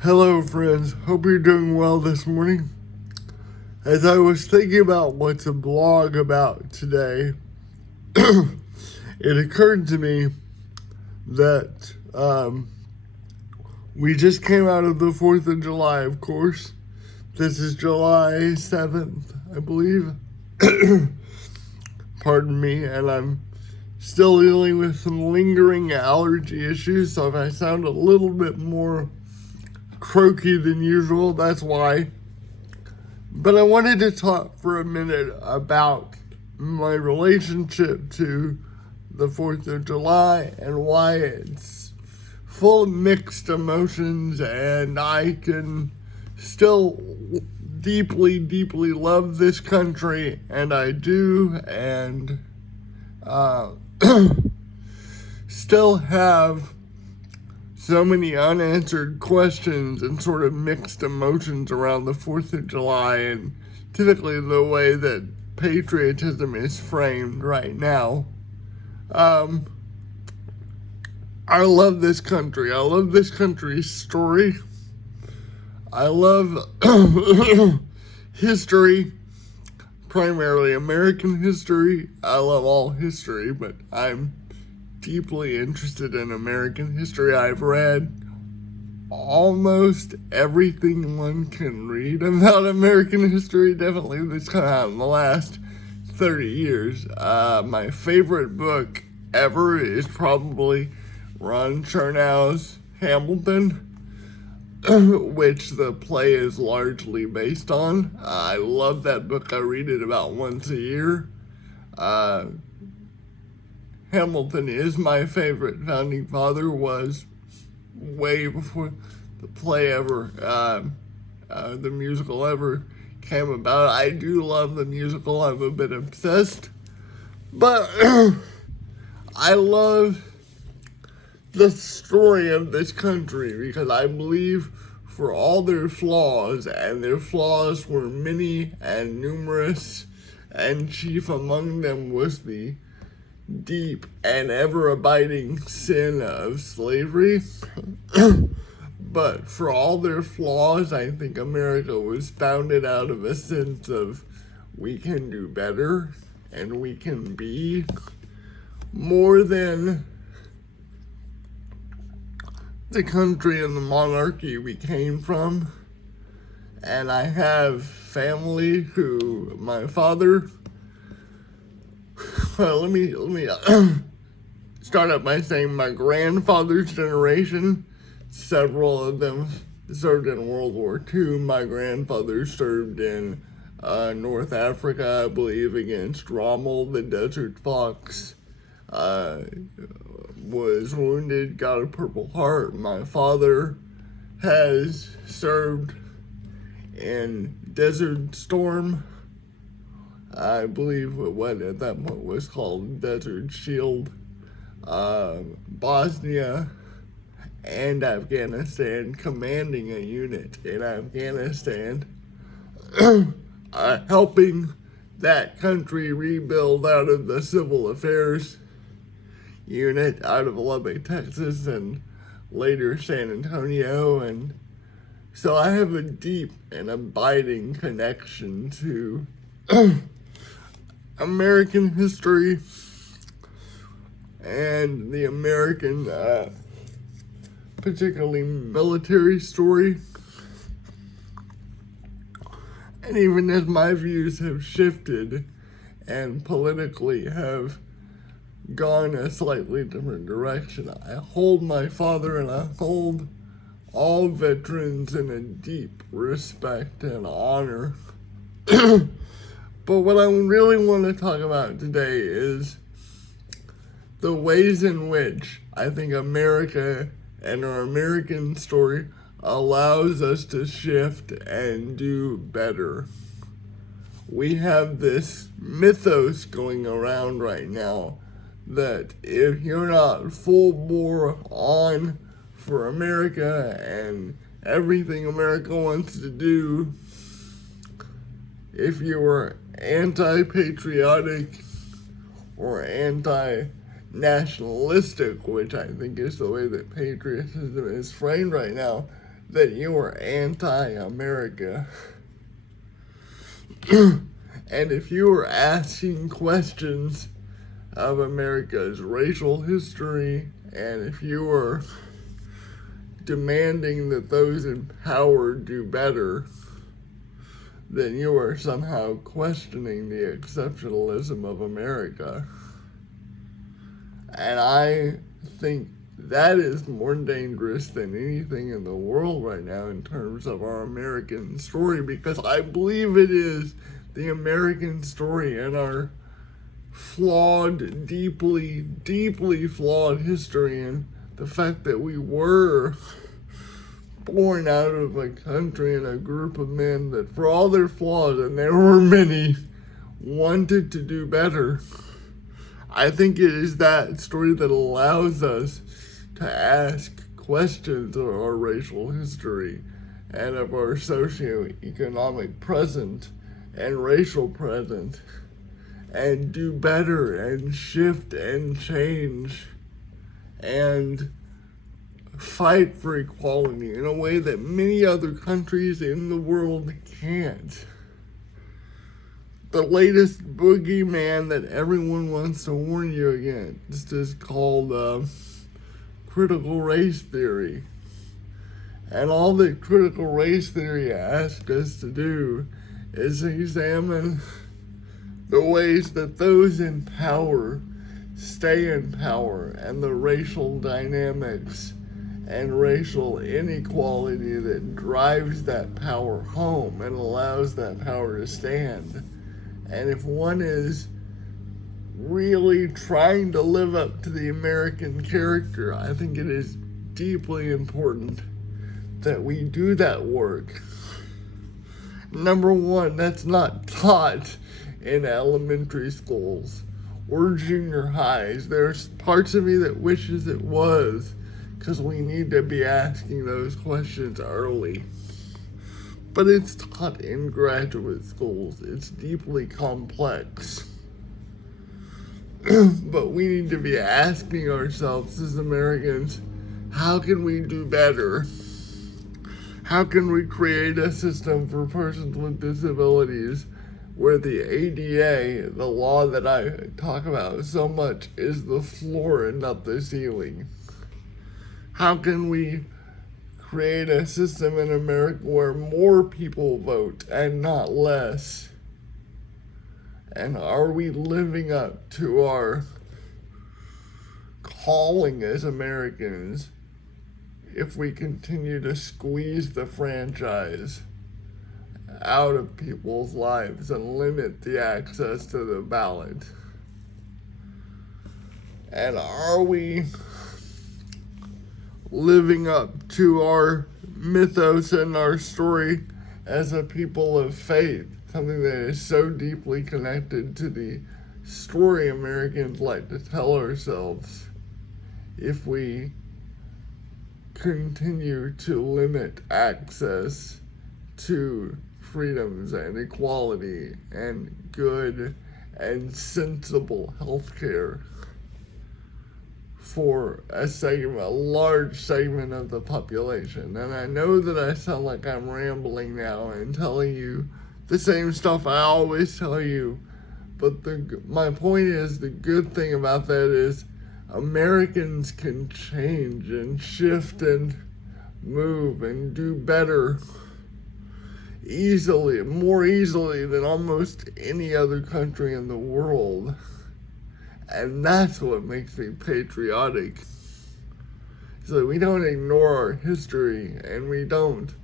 Hello, friends. Hope you're doing well this morning. As I was thinking about what to blog about today, it occurred to me that we just came out of the 4th of July, of course. This is July 7th, I believe. Pardon me, and I'm still dealing with some lingering allergy issues, so if I sound a little bit more croaky than usual, that's why. But I wanted to talk for a minute about my relationship to the 4th of July and why it's full of mixed emotions, and I can still deeply, deeply love this country, and I do, and still have so many unanswered questions and sort of mixed emotions around the 4th of July, and typically the way that patriotism is framed right now. I love this country. I love this country's story. I love history, primarily American history. I love all history, but I'm deeply interested in American history. I've read almost everything one can read about American history, definitely that's come out in the last 30 years. My favorite book ever is probably Ron Chernow's Hamilton, which the play is largely based on. I love that book. I read it about once a year. Hamilton is my favorite founding father, was way before the play ever, the musical ever came about. I do love the musical. I'm a bit obsessed. But I love the story of this country because I believe for all their flaws, and their flaws were many and numerous, and chief among them was the deep and ever-abiding sin of slavery. But for all their flaws, I think America was founded out of a sense of we can do better and we can be more than the country and the monarchy we came from. And I have family who, my father, well, let me start out by saying my grandfather's generation, several of them served in World War II. My grandfather served in North Africa, I believe, against Rommel, the Desert Fox. Was wounded, got a Purple Heart. My father has served in Desert Storm, I believe what at that point was called Desert Shield, Bosnia and Afghanistan, commanding a unit in Afghanistan, helping that country rebuild out of the civil affairs unit out of Lubbock, Texas, and later San Antonio. And so I have a deep and abiding connection to American history and the American, particularly military story. And even as my views have shifted and politically have gone a slightly different direction, I hold my father and I hold all veterans in a deep respect and honor. But what I really want to talk about today is the ways in which I think America and our American story allows us to shift and do better. We have this mythos going around right now that if you're not full bore on for America and everything America wants to do, if you were anti-patriotic or anti-nationalistic, which I think is the way that patriotism is framed right now, that you are anti-America. And if you are asking questions of America's racial history, and if you are demanding that those in power do better, then you are somehow questioning the exceptionalism of America. And I think that is more dangerous than anything in the world right now in terms of our American story, because I believe it is the American story and our flawed, deeply, deeply flawed history, and the fact that we were born out of a country and a group of men that, for all their flaws, and there were many, wanted to do better. I think it is that story that allows us to ask questions of our racial history and of our socioeconomic present and racial present, and do better and shift and change and fight for equality in a way that many other countries in the world can't. The latest boogeyman that everyone wants to warn you against is called critical race theory. And all that critical race theory asks us to do is examine the ways that those in power stay in power, and the racial dynamics and racial inequality that drives that power home and allows that power to stand. And if one is really trying to live up to the American character, I think it is deeply important that we do that work. Number one, that's not taught in elementary schools or junior highs. There's parts of me that wishes it was, because we need to be asking those questions early. But it's taught in graduate schools. It's deeply complex. But we need to be asking ourselves as Americans, how can we do better? How can we create a system for persons with disabilities where the ADA, the law that I talk about so much, is the floor and not the ceiling? How can we create a system in America where more people vote and not less? And are we living up to our calling as Americans if we continue to squeeze the franchise out of people's lives and limit the access to the ballot? And are we living up to our mythos and our story as a people of faith, something that is so deeply connected to the story Americans like to tell ourselves, if we continue to limit access to freedoms and equality and good and sensible healthcare for a large segment of the population? And I know that I sound like I'm rambling now and telling you the same stuff I always tell you, but my point is, the good thing about that is Americans can change and shift and move and do better easily, more easily than almost any other country in the world. And that's what makes me patriotic. So we don't ignore our history, and we don't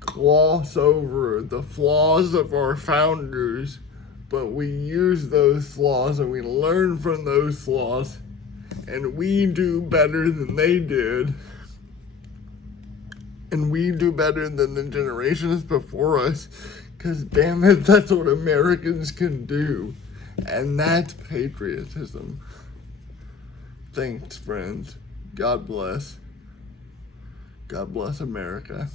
gloss over the flaws of our founders, but we use those flaws and we learn from those flaws, and we do better than they did, and we do better than the generations before us, because damn it, that's what Americans can do. And that's patriotism. Thanks, friends. God bless. God bless America.